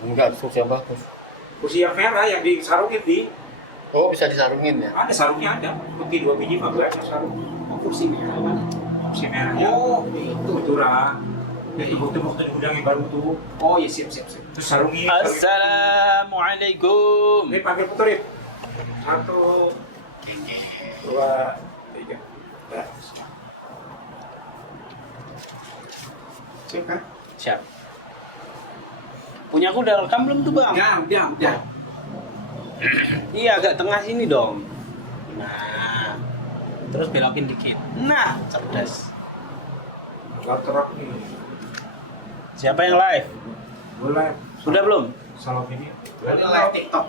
Enggak, kursi yang bagus. Kursi yang merah yang disarungin di Oh, bisa disarungin ya? ada sarungnya ada. Putih 2 biji mah banyak sarung. Oh, kursi merah kan? Kursi merahnya. Oh, itu. Kebetulan. Jadi waktu gudang yang baru tuh. Oh, iya siap. Terus sarungnya. Assalamualaikum. Ini panggil puterin. 1, 2, 3. Nah. Siap kan? Siap. Punya aku udah rekam belum tuh bang? Udah. Iya agak tengah sini dong. Nah, terus belokin dikit. Nah, cerdas. Terang nih. Siapa yang live? Boleh. Sudah belum? Salam ini. Ini live TikTok.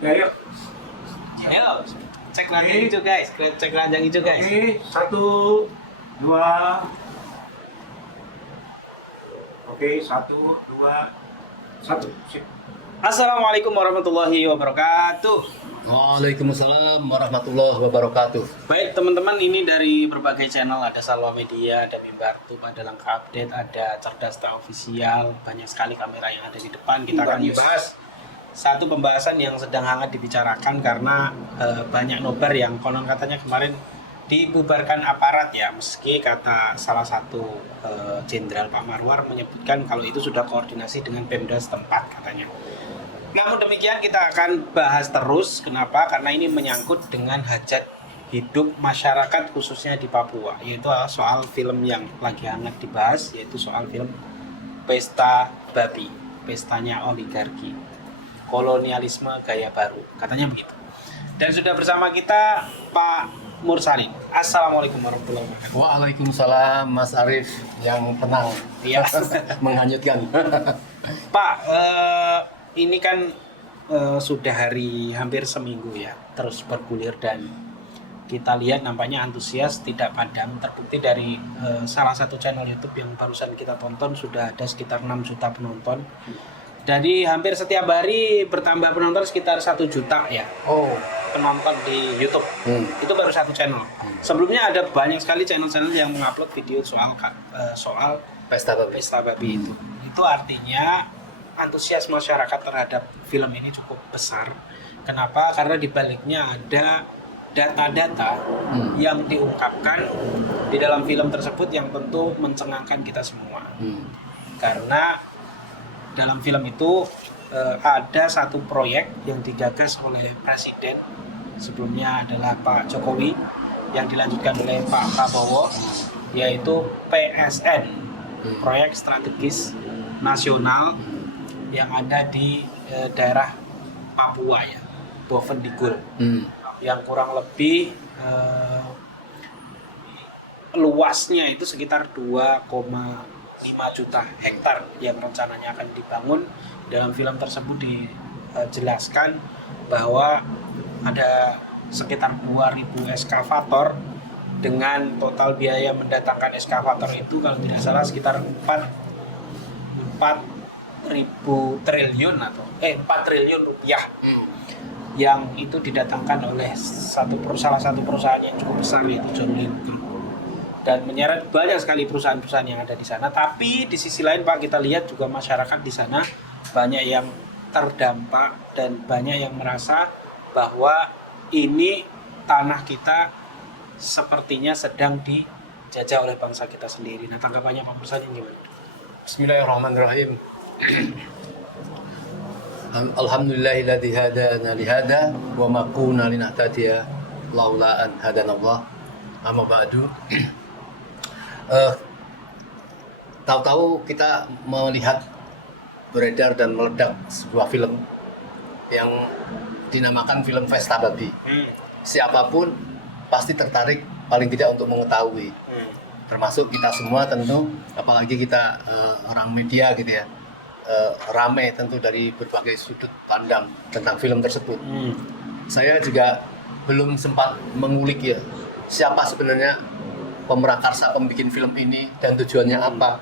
Ya, yuk. Ayo, cek ranjang hijau guys. Cek ranjang hijau guys. Oke, 1, 2. Oke, 1, 2, 1. Sip. Assalamualaikum warahmatullahi wabarakatuh. Waalaikumsalam warahmatullahi wabarakatuh. Baik teman-teman, ini dari berbagai channel, ada Salwa Media, ada Mimbar Tube, ada Langkah Update, ada Cerdas Tak Official, banyak sekali kamera yang ada di depan. Kita akan membahas satu pembahasan yang sedang hangat dibicarakan karena banyak nobar yang konon katanya kemarin dibubarkan aparat ya, meski kata salah satu jenderal Pak Marwar menyebutkan kalau itu sudah koordinasi dengan Pemda setempat katanya. Namun demikian kita akan bahas terus. Kenapa? Karena ini menyangkut dengan hajat hidup masyarakat khususnya di Papua, yaitu soal film yang lagi hangat dibahas, yaitu soal film Pesta Babi, pestanya oligarki, kolonialisme gaya baru, katanya begitu. Dan sudah bersama kita Pak Mursalin. Assalamualaikum warahmatullahi wabarakatuh. Waalaikumsalam Mas Arif yang tenang. Iya. Menghanyutkan. Pak, ini kan sudah hampir seminggu ya, terus bergulir dan kita lihat nampaknya antusias tidak padam. Terbukti dari salah satu channel YouTube yang barusan kita tonton sudah ada sekitar 6 juta penonton. Jadi hampir setiap hari bertambah penonton sekitar 1 juta ya. Oh, Penonton di YouTube. Itu baru satu channel. Sebelumnya ada banyak sekali channel-channel yang mengupload video soal pesta babi. Pesta Babi itu. Itu artinya antusias masyarakat terhadap film ini cukup besar. Kenapa? Karena di baliknya ada data-data yang diungkapkan di dalam film tersebut yang tentu mencengangkan kita semua. Karena dalam film itu ada satu proyek yang digagas oleh Presiden sebelumnya adalah Pak Jokowi, yang dilanjutkan oleh Pak Prabowo, yaitu PSN, proyek strategis nasional yang ada di daerah Papua ya, Bovendigul, yang kurang lebih luasnya itu sekitar 2,5 juta hektar yang rencananya akan dibangun. Dalam film tersebut dijelaskan bahwa ada sekitar 2.000 eskavator dengan total biaya mendatangkan eskavator itu kalau tidak salah sekitar 4.000 triliun atau 4 triliun rupiah yang itu didatangkan oleh salah satu perusahaan yang cukup besar, yaitu John Lynn Group, dan menyeret banyak sekali perusahaan-perusahaan yang ada di sana. Tapi di sisi lain Pak, kita lihat juga masyarakat di sana banyak yang terdampak dan banyak yang merasa bahwa ini tanah kita sepertinya sedang dijajah oleh bangsa kita sendiri. Nah, tanggapannya Pak Mursalin gimana? Bismillahirrahmanirrahim. Alhamdulillahilladzi hadana lihada wa ma kunna linahtadiya laula an hadanallah. Amma ba'du. Tahu-tahu kita melihat beredar dan meledak sebuah film yang dinamakan film Pesta Babi. Siapapun pasti tertarik paling tidak untuk mengetahui, termasuk kita semua tentu, apalagi kita orang media gitu ya, rame tentu dari berbagai sudut pandang tentang film tersebut. Saya juga belum sempat mengulik ya siapa sebenarnya pemrakarsa pembikin film ini dan tujuannya apa.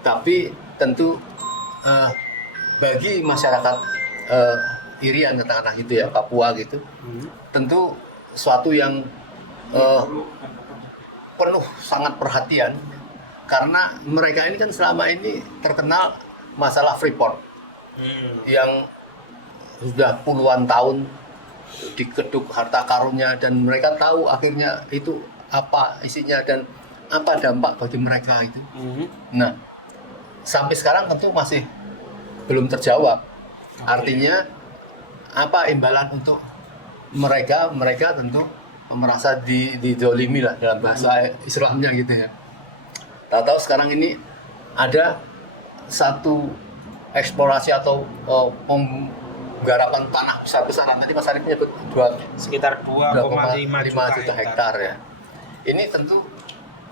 Tapi tentu bagi masyarakat Irian katakanlah gitu ya, Papua gitu, tentu suatu yang penuh sangat perhatian, karena mereka ini kan selama ini terkenal masalah Freeport, yang sudah puluhan tahun dikeduk harta karunnya, dan mereka tahu akhirnya itu apa isinya dan apa dampak bagi mereka itu. Nah, sampai sekarang tentu masih belum terjawab. Artinya apa imbalan untuk mereka? Mereka tentu merasa dizolimi lah dalam bahasa Islamnya gitu ya. Tahu-tahu sekarang ini ada satu eksplorasi atau penggarapan tanah besar-besaran. Tadi Mas Arif menyebut Sekitar 2,5 juta hektar ya. Ini tentu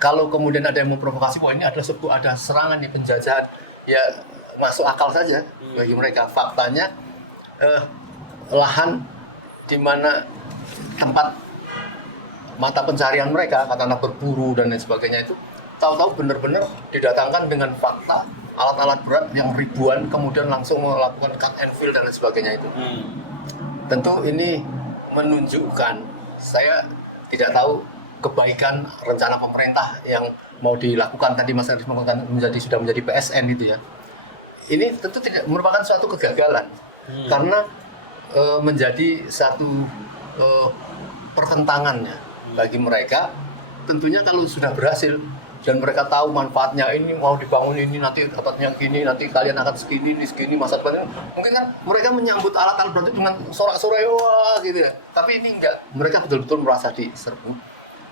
kalau kemudian ada yang memprovokasi bahwa ini ada serangan nih, penjajahan, ya masuk akal saja bagi mereka. Faktanya lahan di mana tempat mata pencarian mereka, katakanlah berburu dan lain sebagainya, itu tahu-tahu benar-benar didatangkan dengan fakta alat-alat berat yang ribuan, kemudian langsung melakukan cut and fill dan lain sebagainya itu. Tentu ini menunjukkan, saya tidak tahu kebaikan rencana pemerintah yang mau dilakukan tadi Mas Aris mengatakan sudah menjadi PSN itu ya. Ini tentu tidak merupakan suatu kegagalan karena menjadi satu pertentangannya bagi mereka. Tentunya kalau sudah berhasil dan mereka tahu manfaatnya, ini mau dibangun ini nanti dapatnya gini, nanti kalian akan segini masa depan, mungkin kan mereka menyambut alat-alat berat itu dengan sorak-sorai wah gitu ya. Tapi ini enggak, mereka betul-betul merasa diserbu.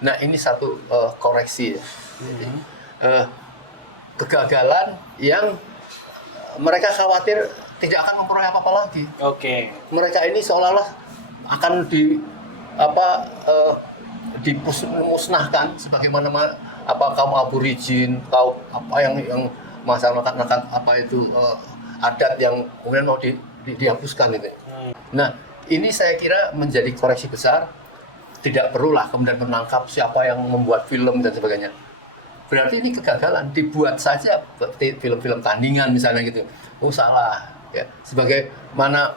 Nah ini satu koreksi ya. Jadi, kegagalan yang mereka khawatir tidak akan memperoleh apa-apa lagi. Mereka ini seolah-olah akan dimusnahkan sebagaimana kaum aborigin, kaum apa yang masyarakat apa itu adat yang kemudian mau dihapuskan itu. Nah ini saya kira menjadi koreksi besar. Tidak perlulah kemudian menangkap siapa yang membuat film dan sebagainya. Berarti ini kegagalan. Dibuat saja film-film tandingan misalnya gitu. Oh salah. Ya. Sebagaimana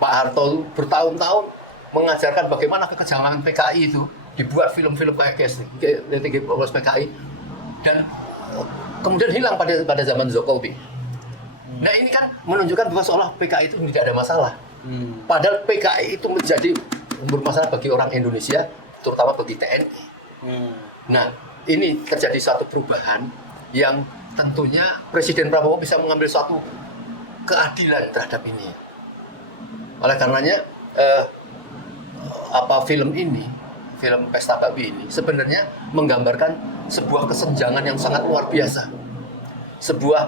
Pak Harto bertahun-tahun mengajarkan bagaimana kekejaman PKI itu, dibuat film-film kayak GTG Polres PKI, dan kemudian hilang pada zaman Jokowi. Nah ini kan menunjukkan bahwa seolah PKI itu tidak ada masalah. Padahal PKI itu menjadi bermasalah bagi orang Indonesia, terutama bagi TNI. Nah, ini terjadi satu perubahan yang tentunya Presiden Prabowo bisa mengambil suatu keadilan terhadap ini. Oleh karenanya, film Pesta Babi ini sebenarnya menggambarkan sebuah kesenjangan yang sangat luar biasa, sebuah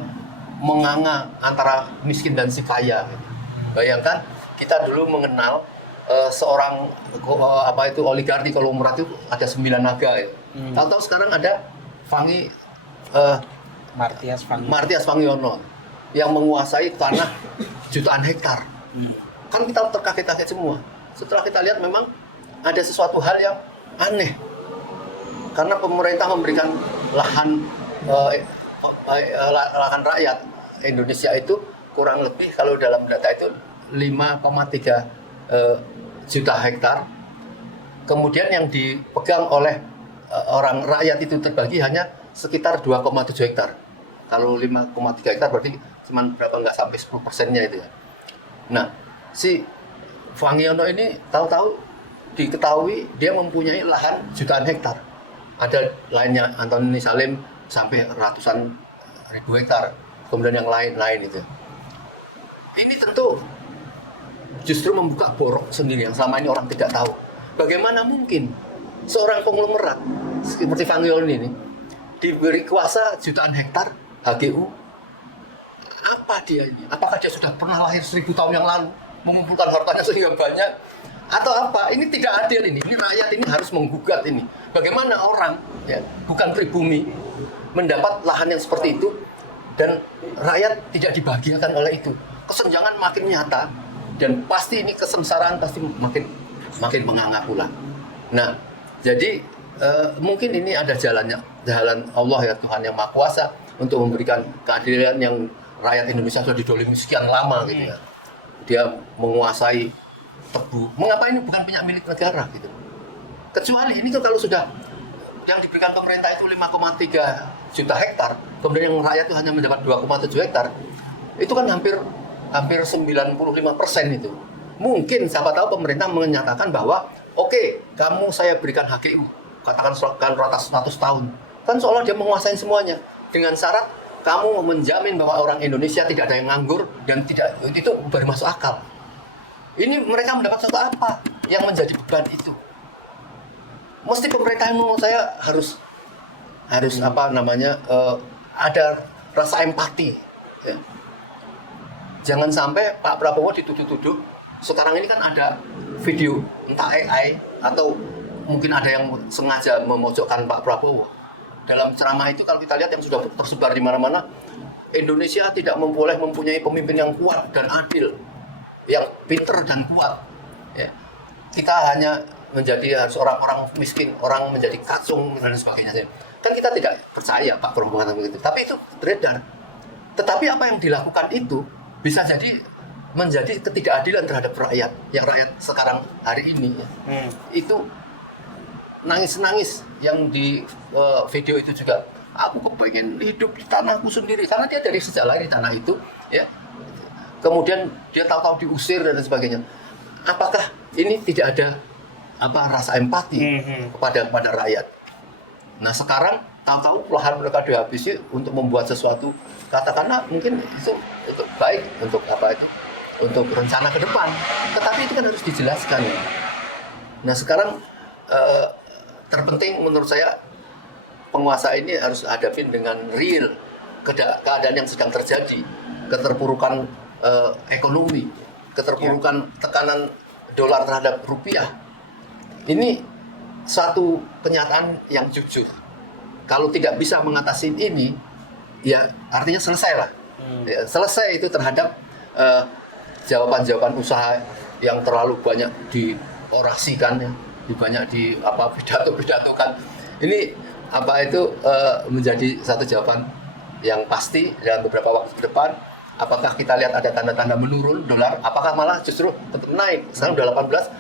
menganga antara miskin dan si kaya. Bayangkan kita dulu mengenal seorang oligarki konglomerat itu ada 9 naga ya. Tahu-tahu sekarang ada Martias Fangiono yang menguasai tanah jutaan hektar. Kan kita terkaget-kaget semua. Setelah kita lihat memang ada sesuatu hal yang aneh. Karena pemerintah memberikan lahan rakyat Indonesia itu kurang lebih kalau dalam data itu 5,3 juta hektar. Kemudian yang dipegang oleh orang rakyat itu terbagi hanya sekitar 2,7 hektar. Kalau 5,3 hektar berarti cuma berapa, nggak sampai 10%-nya itu ya. Nah, si Fangiono ini tahu-tahu diketahui dia mempunyai lahan jutaan hektar. Ada lainnya Antoni Salim sampai ratusan ribu hektar. Kemudian yang lain-lain itu. Ini tentu justru membuka borok sendiri yang selama ini orang tidak tahu. Bagaimana mungkin seorang konglomerat seperti Fangiono ini diberi kuasa jutaan hektar HGU? Apa dia ini? Apakah dia sudah pernah lahir 1000 tahun yang lalu, mengumpulkan hartanya sehingga banyak? Atau apa? Ini tidak adil ini. Ini rakyat ini harus menggugat ini. Bagaimana orang ya, bukan pribumi mendapat lahan yang seperti itu dan rakyat tidak dibahagiakan oleh itu? Kesenjangan makin nyata. Dan pasti ini kesengsaraan pasti makin menganga pula. Nah, jadi mungkin ini ada jalan Allah ya, Tuhan yang Maha Kuasa untuk memberikan keadilan yang rakyat Indonesia sudah didolimi sekian lama gitu ya. Dia menguasai tebu. Mengapa ini bukan punya milik negara gitu? Kecuali ini kan kalau sudah yang diberikan pemerintah itu 5,3 juta hektar, kemudian yang rakyat itu hanya mendapat 2,7 hektar, itu kan hampir hampir 95% itu. Mungkin siapa tahu pemerintah menyatakan bahwa oke, kamu saya berikan HGU, katakan 100 tahun. Kan seolah dia menguasai semuanya dengan syarat kamu menjamin bahwa orang Indonesia tidak ada yang nganggur dan tidak, itu baru masuk akal. Ini mereka mendapat sesuatu apa yang menjadi beban itu? Mesti pemerintah menurut saya harus ada rasa empati. Ya. Jangan sampai Pak Prabowo dituduh-tuduh. Sekarang ini kan ada video entah AI atau mungkin ada yang sengaja memojokkan Pak Prabowo. Dalam ceramah itu kalau kita lihat yang sudah tersebar di mana-mana, Indonesia tidak boleh mempunyai pemimpin yang kuat dan adil, yang pinter dan kuat. Ya. Kita hanya harus orang-orang miskin, orang menjadi kacung dan sebagainya. Kan kita tidak percaya Pak Prabowo mengatakan begitu. Tapi itu beredar. Tetapi apa yang dilakukan itu bisa jadi menjadi ketidakadilan terhadap rakyat, yang rakyat sekarang hari ini. Itu nangis-nangis yang di video itu juga. Aku kepengen hidup di tanahku sendiri karena dia dari sejak lahir di tanah itu, ya. Kemudian dia tahu-tahu diusir dan sebagainya. Apakah ini tidak ada rasa empati kepada rakyat? Nah sekarang tahu-tahu lahan mereka dihabisi untuk membuat sesuatu, katakanlah mungkin itu untuk baik, untuk untuk rencana ke depan. Tetapi itu kan harus dijelaskan. Nah sekarang terpenting menurut saya penguasa ini harus hadapin dengan real keadaan yang sedang terjadi, keterpurukan ekonomi, keterpurukan tekanan dolar terhadap rupiah. Ini satu kenyataan yang jujur. Kalau tidak bisa mengatasi ini, ya artinya selesai lah. Ya, selesai itu terhadap jawaban-jawaban usaha yang terlalu banyak diorasikan, ya, banyak pidato-pidatokan. Ini menjadi satu jawaban yang pasti dalam beberapa waktu ke depan. Apakah kita lihat ada tanda-tanda menurun dolar? Apakah malah justru tetap naik? Sekarang udah 18.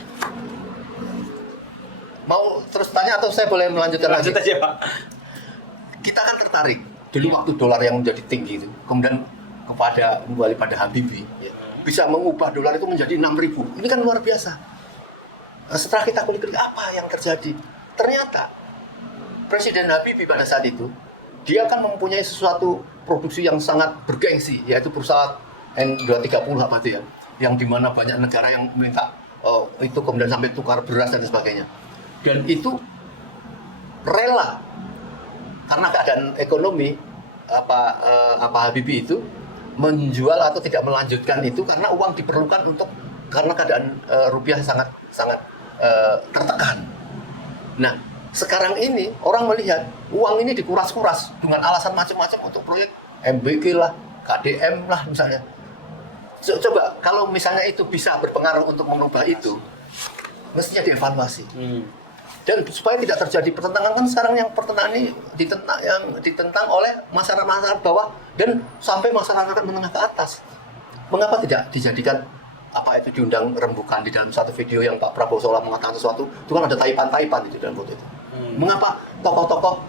Mau terus tanya atau saya boleh melanjutkan lagi? Lanjut aja, Pak. Kita kan tertarik dulu waktu dolar yang menjadi tinggi itu, kemudian kembali pada Habibie, ya, bisa mengubah dolar itu menjadi 6.000. Ini kan luar biasa. Setelah kita kulik-kulik apa yang terjadi, ternyata Presiden Habibie pada saat itu dia kan mempunyai sesuatu produksi yang sangat bergengsi, yaitu pesawat N230 ya, yang dimana banyak negara yang minta itu, kemudian sampai tukar beras dan sebagainya. Dan itu rela karena keadaan ekonomi Habibie itu menjual atau tidak melanjutkan itu karena uang diperlukan karena keadaan rupiah sangat tertekan. Nah, sekarang ini orang melihat uang ini dikuras-kuras dengan alasan macam-macam untuk proyek MBG lah, KDM lah misalnya. Coba kalau misalnya itu bisa berpengaruh untuk mengubah itu, mestinya dievaluasi. Dan supaya tidak terjadi pertentangan, kan sekarang yang pertentangan ini ditentang oleh masyarakat bawah dan sampai masyarakat menengah ke atas. Mengapa tidak dijadikan diundang rembukan di dalam satu video yang Pak Prabowo seolah mengatakan sesuatu, itu kan ada taipan-taipan itu dalam foto itu. Mengapa tokoh-tokoh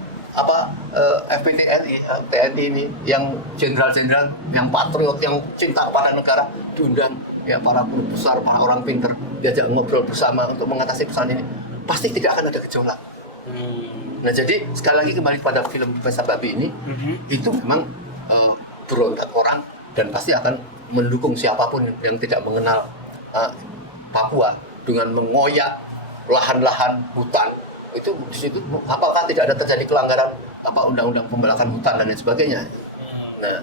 FPTNI, TNI ini, yang jenderal-jenderal, yang patriot, yang cinta kepada negara diundang, ya para guru besar, para orang pinter diajak ngobrol bersama untuk mengatasi persoalan ini? Pasti tidak akan ada gejolak. Nah jadi sekali lagi kembali pada film Pesta Babi ini, itu memang berontak orang dan pasti akan mendukung siapapun yang tidak mengenal Papua dengan mengoyak lahan-lahan hutan. Itu di situ apakah tidak ada terjadi pelanggaran undang-undang pembalakan hutan dan lain sebagainya. Nah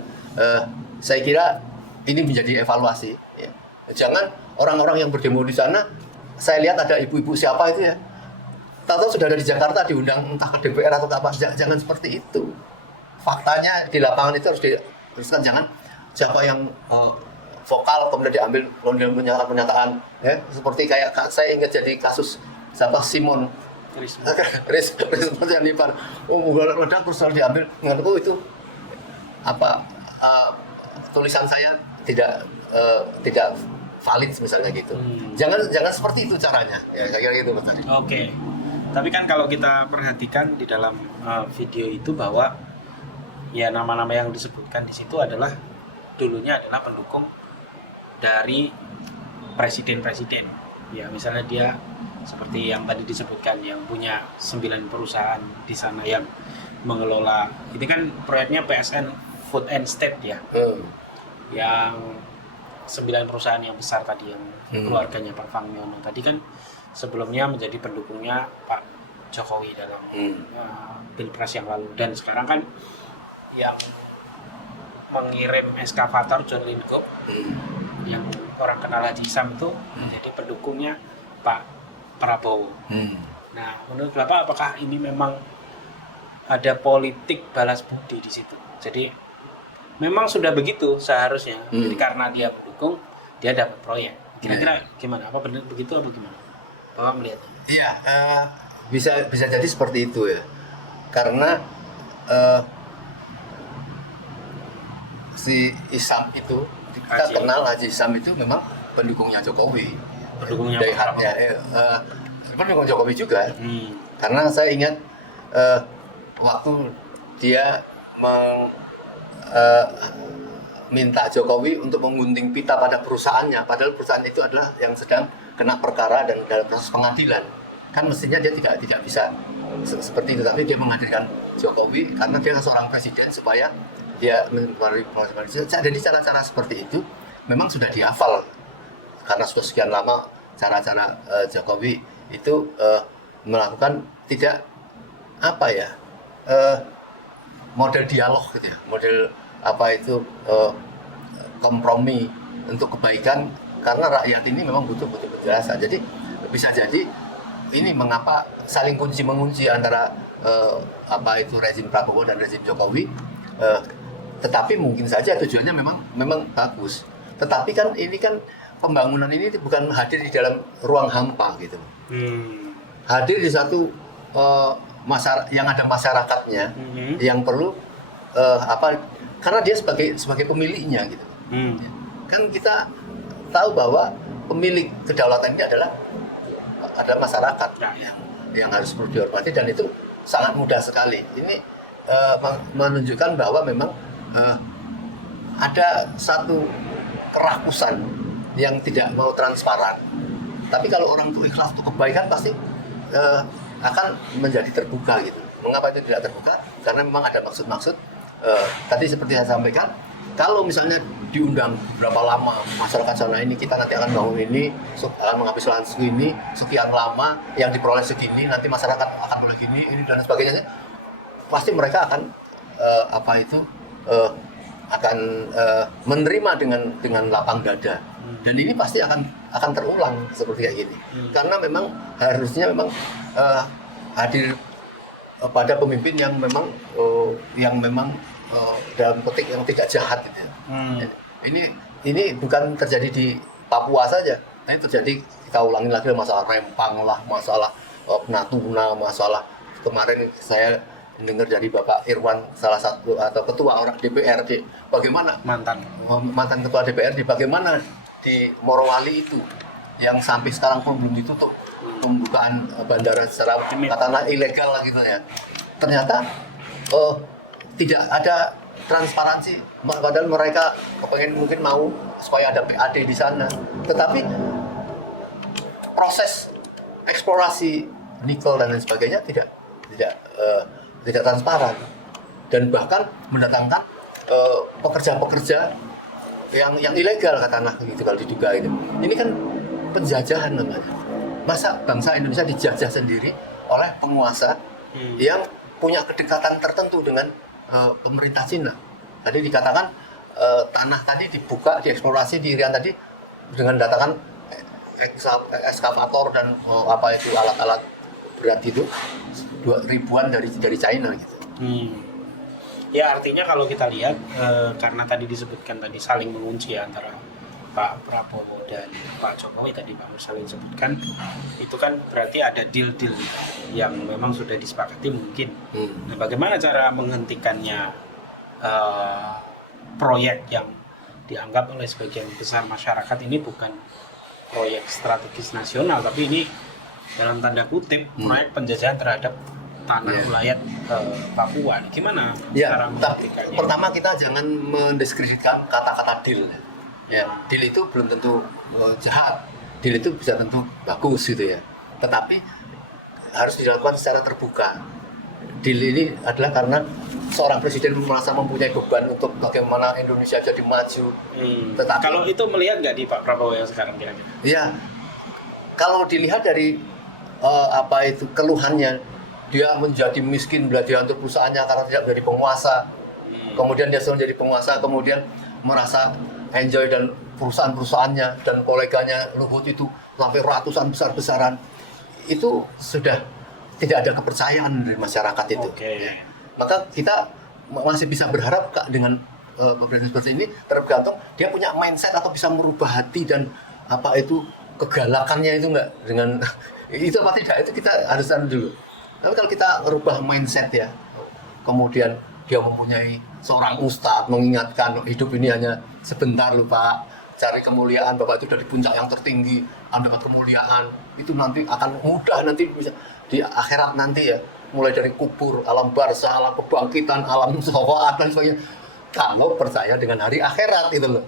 saya kira ini menjadi evaluasi. Ya. Jangan orang-orang yang berdemo di sana, saya lihat ada ibu-ibu siapa itu ya, tahu-tahu sudah ada di Jakarta diundang entah ke DPR atau ke apa. Jangan seperti itu. Faktanya di lapangan itu harus diteruskan. Jangan siapa yang vokal kemudian diambil pernyataan ya, seperti kayak saya ingat jadi kasus Simon Risma Janipar, meledak terus diambil mengaku itu tulisan saya tidak valid misalnya gitu. Jangan seperti itu caranya. Ya saya kira gitu Mas Tadi. Oke. Tapi kan kalau kita perhatikan di dalam video itu bahwa ya nama-nama yang disebutkan di situ adalah dulunya adalah pendukung dari presiden-presiden. Ya, misalnya dia seperti yang tadi disebutkan yang punya 9 perusahaan di sana yang mengelola. Ini kan proyeknya PSN Food and State ya. Yang 9 perusahaan yang besar tadi yang keluarganya Pak Fangmiono tadi kan sebelumnya menjadi pendukungnya Pak Jokowi dalam Pilpres yang lalu, dan sekarang kan yang mengirim eskavator John Lithgow yang orang kenal Haji Isam itu menjadi pendukungnya Pak Prabowo. Nah, menurut Bapak apakah ini memang ada politik balas budi di situ? Jadi memang sudah begitu seharusnya. Jadi karena dia mendukung, dia dapat proyek. Kira-kira gimana? Apa benar begitu atau gimana? Bapak melihat? Iya, bisa jadi seperti itu ya. Karena si Isam itu, kita kenal Haji Isam itu memang pendukungnya Jokowi. Pendukungnya dari hatinya, pendukung Jokowi juga. Karena saya ingat waktu dia minta Jokowi untuk menggunting pita pada perusahaannya, padahal perusahaan itu adalah yang sedang kena perkara dan dalam proses pengadilan. Kan mestinya dia tidak bisa seperti itu, tapi dia menghadirkan Jokowi karena dia seorang presiden supaya dia melalui proses. Jadi cara-cara seperti itu memang sudah dihafal karena sudah sekian lama cara-cara Jokowi itu melakukan tidak model dialog gitu ya, model kompromi untuk kebaikan, karena rakyat ini memang butuh penjelasan. Jadi bisa jadi ini mengapa saling kunci-mengunci antara rezim Prabowo dan rezim Jokowi, tetapi mungkin saja tujuannya memang bagus. Tetapi kan ini kan pembangunan ini bukan hadir di dalam ruang hampa gitu. Hadir di satu yang ada masyarakatnya yang perlu karena dia sebagai pemiliknya gitu. Kan kita tahu bahwa pemilik kedaulatan ini adalah masyarakat yang harus perlu dihormati, dan itu sangat mudah sekali. Ini menunjukkan bahwa memang ada satu kerakusan yang tidak mau transparan. Tapi kalau orang itu ikhlas untuk kebaikan pasti akan menjadi terbuka gitu. Mengapa itu tidak terbuka? Karena memang ada maksud-maksud. Tadi seperti saya sampaikan, kalau misalnya diundang berapa lama masyarakat sana ini, kita nanti akan bangun ini, akan menghabis lahan segini, sekian lama, yang diperoleh segini, nanti masyarakat akan boleh gini, ini dan sebagainya. Pasti mereka akan akan menerima dengan lapang dada. Dan ini pasti akan terulang seperti kayak gini. Karena memang harusnya hadir pada pemimpin yang memang dalam petik yang tidak jahat gitu. Ini bukan terjadi di Papua saja. Ini terjadi, kita ulangi lagi, masalah Rempang lah, masalah Natuna, masalah kemarin saya dengar dari Bapak Irwan, salah satu atau ketua orang DPRD, bagaimana mantan ketua DPRD, bagaimana di Morowali itu yang sampai sekarang pun belum ditutup pembukaan bandara secara katakanlah ilegal lah gitu ya. Ternyata tidak ada transparansi, padahal mereka mungkin mau supaya ada PAD di sana, tetapi proses eksplorasi nikel dan lain sebagainya tidak transparan, dan bahkan mendatangkan pekerja-pekerja yang ilegal katakanlah gitu kalau diduga itu. Ini kan penjajahan namanya. Masa bangsa Indonesia dijajah sendiri oleh penguasa yang punya kedekatan tertentu dengan pemerintah Cina. Tadi dikatakan tanah tadi dibuka, dieksplorasi di Irian tadi dengan datangkan ekskavator dan alat-alat berat itu ribuan dari China gitu. Ya, artinya kalau kita lihat karena tadi disebutkan tadi saling mengunci antara Pak Prabowo dan Pak Jokowi tadi Pak Mursalin sebutkan, itu kan berarti ada deal-deal yang memang sudah disepakati mungkin. Nah, bagaimana cara menghentikannya proyek yang dianggap oleh sebagian besar masyarakat ini bukan proyek strategis nasional, tapi ini dalam tanda kutip proyek penjajahan terhadap tanah wilayah Papua. Gimana cara menghentikannya? Pertama kita jangan mendiskreditkan kata-kata deal. Ya, deal itu belum tentu jahat, deal itu bisa tentu bagus gitu ya. Tetapi harus dilakukan secara terbuka. Deal ini adalah karena seorang presiden merasa mempunyai beban untuk bagaimana Indonesia jadi maju. Tetapi Kalau itu melihat nggak di Pak Prabowo yang sekarang kira-kira? ya, kalau dilihat dari keluhannya, dia menjadi miskin, dia untuk perusahaannya karena tidak menjadi penguasa. Kemudian dia sudah menjadi penguasa, kemudian merasa enjoy dan perusahaan-perusahaannya dan koleganya Luhut itu sampai ratusan besar-besaran. Itu sudah tidak ada kepercayaan dari masyarakat itu. Oke. Maka kita masih bisa berharap Kak, dengan presiden seperti ini, tergantung dia punya mindset atau bisa merubah hati dan kegalakannya itu enggak dengan itu apa tidak, itu kita harus tahu dulu. Tapi kalau kita rubah mindset ya, kemudian dia mempunyai seorang ustadz mengingatkan hidup ini hanya sebentar loh Pak, cari kemuliaan, Bapak itu dari puncak yang tertinggi, Anda dapat kemuliaan, itu nanti akan mudah nanti bisa di akhirat nanti ya, mulai dari kubur, alam barzah, alam kebangkitan, alam syafaat dan sebagainya. Kalau percaya dengan hari akhirat itu loh.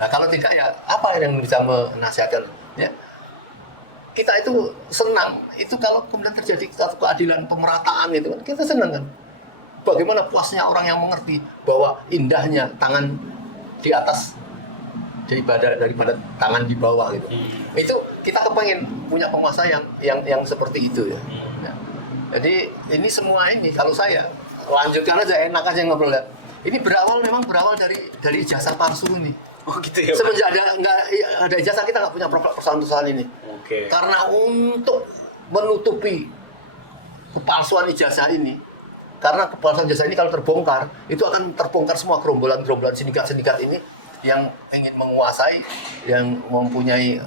Nah kalau tidak ya apa yang bisa menasihatkan ya? Kita itu senang itu kalau kemudian terjadi satu keadilan pemerataan itu kan, kita senang kan. Bagaimana puasnya orang yang mengerti bahwa indahnya tangan di atas daripada tangan di bawah gitu. Itu kita kepengen punya penguasa yang seperti itu ya. Ya. Jadi ini semua ini kalau saya lanjutkan aja, enak aja ngobrol ya. Ini memang berawal dari ijazah palsu ini. Oh gitu ya. Semenjak nggak ada ijazah kita nggak punya persoalan-persoalan ini. Oke. Karena untuk menutupi kepalsuan ijazah ini, karena kepalsuan ijazah ini kalau terbongkar, itu akan terbongkar semua gerombolan-gerombolan sindikat-sindikat ini yang ingin menguasai, yang mempunyai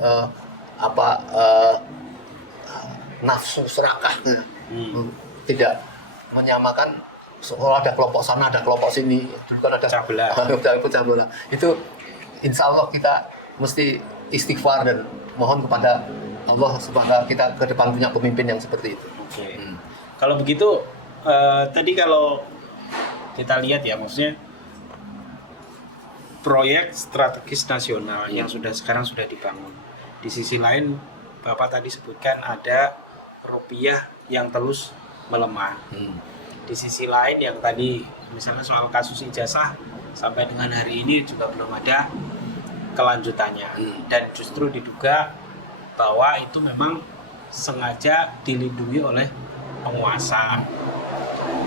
nafsu serakah, tidak menyamakan. Seolah ada kelompok sana, ada kelompok sini. Dulu kan ada pecah belah. Itu insya Allah kita mesti istighfar dan mohon kepada Allah supaya kita ke depan punya pemimpin yang seperti itu. Oke. Kalau begitu tadi kalau kita lihat ya, maksudnya proyek strategis nasional yang sekarang sudah dibangun. Di sisi lain Bapak tadi sebutkan ada rupiah yang terus melemah. Di sisi lain yang tadi misalnya soal kasus ijazah sampai dengan hari ini juga belum ada kelanjutannya, dan justru diduga bahwa itu memang sengaja dilindungi oleh penguasa.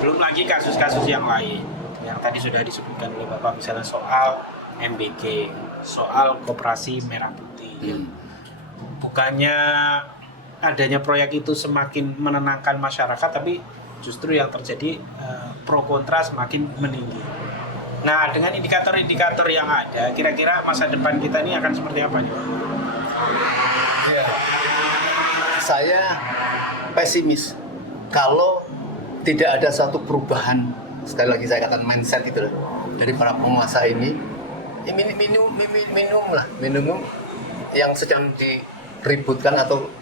Belum lagi kasus-kasus yang lain yang tadi sudah disebutkan oleh Bapak, misalnya soal MBG, soal Koperasi Merah Putih. Bukannya adanya proyek itu semakin menenangkan masyarakat, tapi justru yang terjadi pro kontra semakin meninggi. Nah, dengan indikator-indikator yang ada, kira-kira masa depan kita ini akan seperti apa nih? Ya. Saya pesimis kalau tidak ada suatu perubahan, sekali lagi saya katakan mindset itu dari para penguasa ini. Minimum yang sedang diributkan atau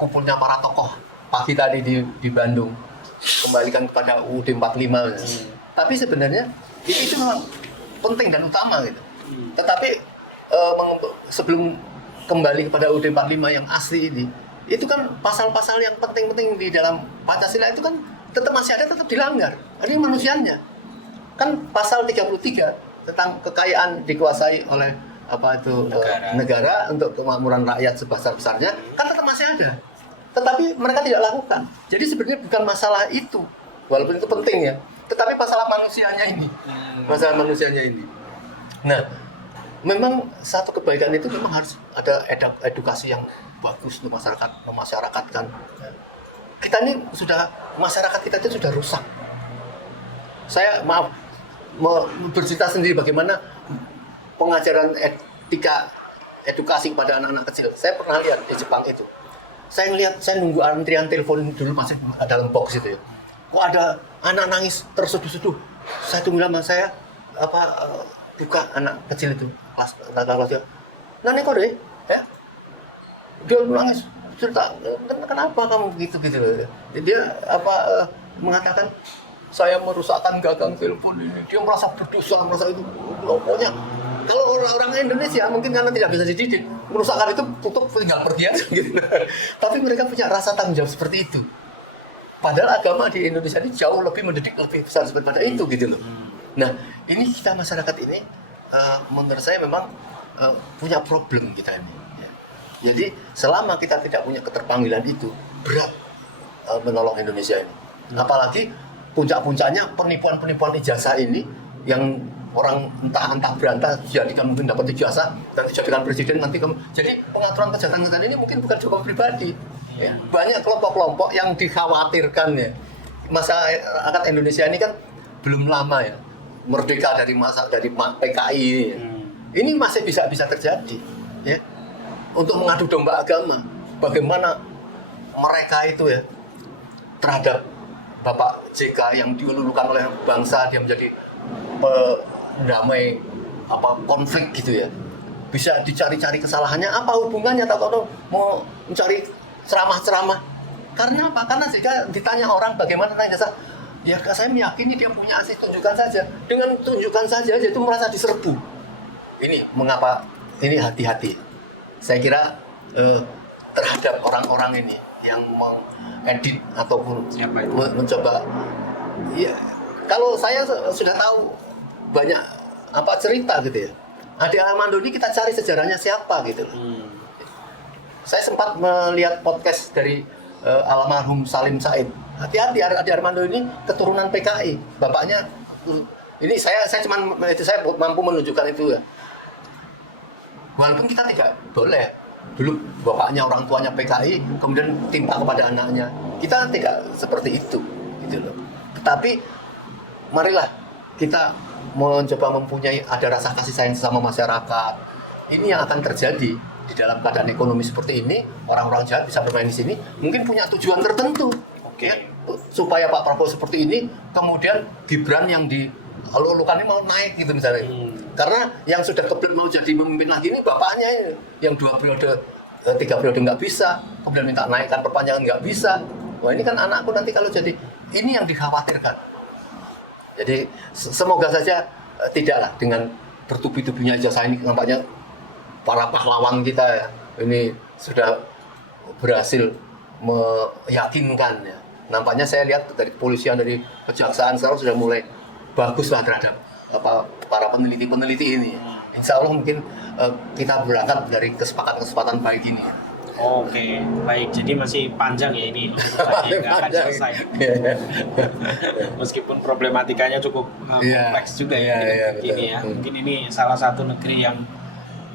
kumpulnya para tokoh pagi tadi di Bandung, kembalikan kepada UUD 45. Tapi sebenarnya itu memang penting dan utama gitu. Tetapi sebelum kembali kepada UUD 45 yang asli ini, itu kan pasal-pasal yang penting-penting di dalam Pancasila itu kan tetap masih ada, tetap dilanggar. Ini manusianya. Kan pasal 33 tentang kekayaan dikuasai oleh negara untuk kemakmuran rakyat sebesar-besarnya kan tetap masih ada. Tetapi mereka tidak lakukan. Jadi sebenarnya bukan masalah itu, walaupun itu penting ya. Tetapi masalah manusianya ini, Nah, memang satu kebaikan itu memang harus ada edukasi yang bagus untuk memasyarakatkan. Kita ini masyarakat kita itu sudah rusak. Saya bercerita sendiri bagaimana pengajaran edukasi kepada anak-anak kecil. Saya pernah lihat di Jepang itu. Saya nunggu antrian telepon dulu masih dalam box itu ya. Kok ada anak nangis terseduh-seduh. Saya tunggu lama, saya buka anak kecil itu kelas Nane kok deh, ya? Dia nangis. Cerita, kenapa kamu gitu? Dia mengatakan saya merusakkan gagang telepon ini. Dia merasa berdosa, merasa itu. Pokoknya Kalau orang-orang Indonesia mungkin karena tidak bisa dididik, merusakkan itu tutup tinggal pergi aja gitu. Tapi mereka punya rasa tanggung jawab seperti itu. Padahal agama di Indonesia ini jauh lebih mendidik lebih besar daripada itu gitu loh. Nah, ini kita masyarakat ini menurut saya memang punya problem kita ini. Ya. Jadi selama kita tidak punya keterpanggilan itu berat menolong Indonesia ini. Apalagi puncak-puncaknya penipuan-penipuan ijazah ini yang orang entah berantah dijadikan mungkin dapat ijazah dan dijadikan presiden nanti jadi pengaturan kejahatan ini mungkin bukan Jokowi pribadi. Ya, banyak kelompok-kelompok yang dikhawatirkan ya. Masyarakat Indonesia ini kan belum lama ya merdeka dari PKI ini. Ya. Ini masih bisa terjadi ya. Untuk mengadu domba agama, bagaimana mereka itu ya terhadap Bapak JK yang diululukan oleh bangsa, dia menjadi pendamai konflik gitu ya. Bisa dicari-cari kesalahannya apa hubungannya, atau mau mencari ceramah-ceramah. Karena apa? Karena jika ditanya orang bagaimana tentang jasa, ya saya meyakini dia punya asli, tunjukkan saja. Dengan tunjukkan saja itu merasa diserbu. Ini mengapa ini hati-hati. Saya kira terhadap orang-orang ini yang mengedit ataupun mencoba, ya kalau saya sudah tahu banyak cerita gitu ya. Ade Armando ini kita cari sejarahnya siapa gitu. Saya sempat melihat podcast dari almarhum Salim Said. Hati-hati, Ade Armando ini keturunan PKI. Bapaknya ini saya mampu menunjukkan itu ya. Walaupun kita tidak boleh dulu bapaknya orang tuanya PKI kemudian timpa kepada anaknya. Kita tidak seperti itu gitu loh. Tetapi marilah kita mencoba mempunyai ada rasa kasih sayang sesama masyarakat. Ini yang akan terjadi. Di dalam keadaan ekonomi seperti ini, orang-orang jahat bisa bermain di sini, mungkin punya tujuan tertentu, ya, supaya Pak Prabowo seperti ini, kemudian Gibran yang dialulukan ini mau naik gitu misalnya. Karena yang sudah kebelet mau jadi pemimpin lagi ini bapaknya ini, yang 2 periode, 3 periode nggak bisa, kemudian minta naikkan perpanjangan nggak bisa. Wah ini kan anakku nanti kalau jadi, ini yang dikhawatirkan. Jadi semoga saja tidaklah dengan bertubi-tubinya ijazah ini nampaknya para pahlawan kita ya, ini sudah berhasil meyakinkan ya. Nampaknya saya lihat dari kepolisian, dari kejaksaan sekarang sudah mulai bagus lah terhadap para peneliti-peneliti ini. Insya Allah mungkin kita berangkat dari kesepakatan baik ini. Oke, baik. Jadi masih panjang ya ini, nggak akan selesai. Meskipun problematikanya cukup kompleks juga ya. Mungkin ini salah satu negeri yang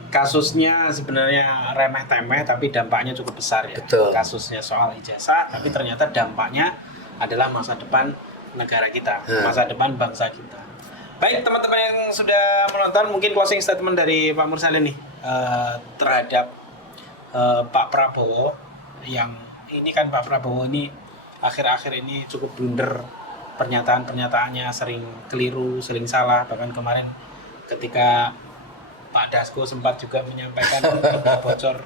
kasusnya sebenarnya remeh-temeh tapi dampaknya cukup besar ya. Betul. Kasusnya soal ijazah tapi ternyata dampaknya adalah masa depan negara kita, masa depan bangsa kita. Baik teman-teman yang sudah menonton, mungkin closing statement dari Pak Mursalin nih terhadap Pak Prabowo, yang ini kan Pak Prabowo ini akhir-akhir ini cukup blunder, pernyataan-pernyataannya sering keliru, sering salah. Bahkan kemarin ketika Pak Dasko sempat juga menyampaikan bocor,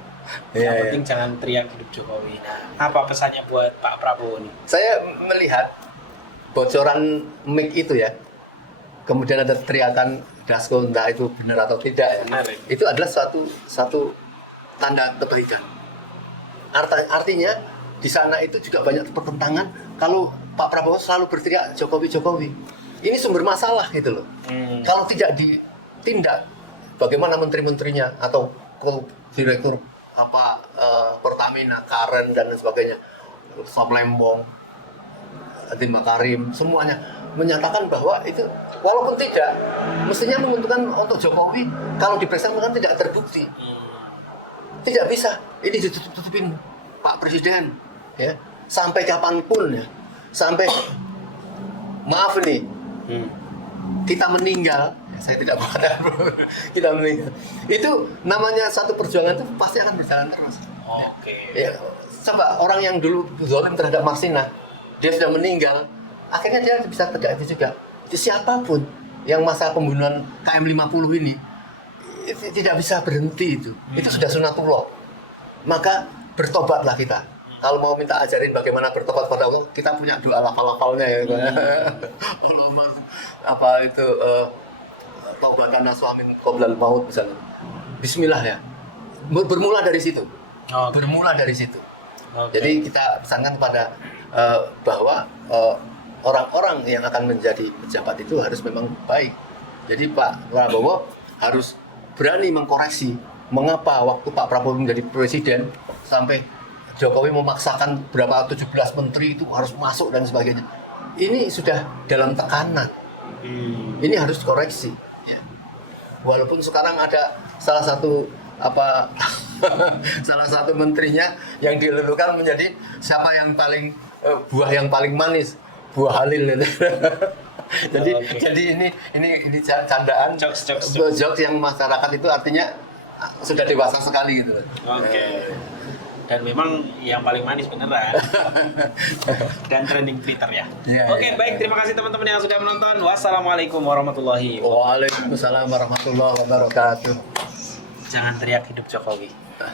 yang penting jangan teriak hidup Jokowi. Nah, apa pesannya buat Pak Prabowo nih? Saya melihat bocoran mic itu ya, kemudian ada teriakan Dasko, entah itu benar atau tidak ya. Benar, ya. Itu adalah satu tanda kebaikan. Artinya di sana itu juga banyak pertentangan. Kalau Pak Prabowo selalu berteriak Jokowi, ini sumber masalah gitu loh. Kalau tidak ditindak, bagaimana menteri-menterinya atau direktur Pertamina, Karen dan lain sebagainya, Lembong, Adin Makarim, semuanya menyatakan bahwa itu walaupun tidak mestinya menguntungkan untuk Jokowi, kalau diperiksa kan tidak terbukti. Tidak bisa, ini ditutup-tutupin Pak Presiden ya, sampai kapanpun ya, sampai maaf nih kita meninggal, saya tidak mengatakan kita meninggal, itu namanya satu perjuangan itu pasti akan berjalan terus. Ya, coba orang yang dulu zalim terhadap Marsina, dia sudah meninggal, akhirnya dia bisa terjadi juga. Itu siapapun yang masa pembunuhan KM50 ini itu tidak bisa berhenti itu sudah sunatullah. Maka bertobatlah kita. Kalau mau minta ajarin bagaimana bertobat pada Allah, kita punya doa lafal-lafalnya ya. Allahumma taubatan nasuhamin qoblal maut misalnya. Bismillah ya. Bermula dari situ. Bermula dari situ. Jadi kita pesankan kepada bahwa orang-orang yang akan menjadi pejabat itu harus memang baik. Jadi Pak Prabowo harus berani mengkoreksi mengapa waktu Pak Prabowo menjadi presiden sampai Jokowi memaksakan berapa 17 menteri itu harus masuk dan sebagainya. Ini sudah dalam tekanan. Ini harus dikoreksi. Ya. Walaupun sekarang ada salah satu salah satu menterinya yang dilulukan menjadi siapa yang paling buah yang paling manis, buah Halil. Jadi ini candaan jokes yang masyarakat itu artinya sudah dewasa sekali gitu. Dan memang yang paling manis beneran. Dan trending Twitter ya. Baik, terima kasih teman-teman yang sudah menonton. Wassalamualaikum warahmatullahi wabarakatuh. Waalaikumsalam warahmatullahi wabarakatuh. Jangan teriak hidup Jokowi.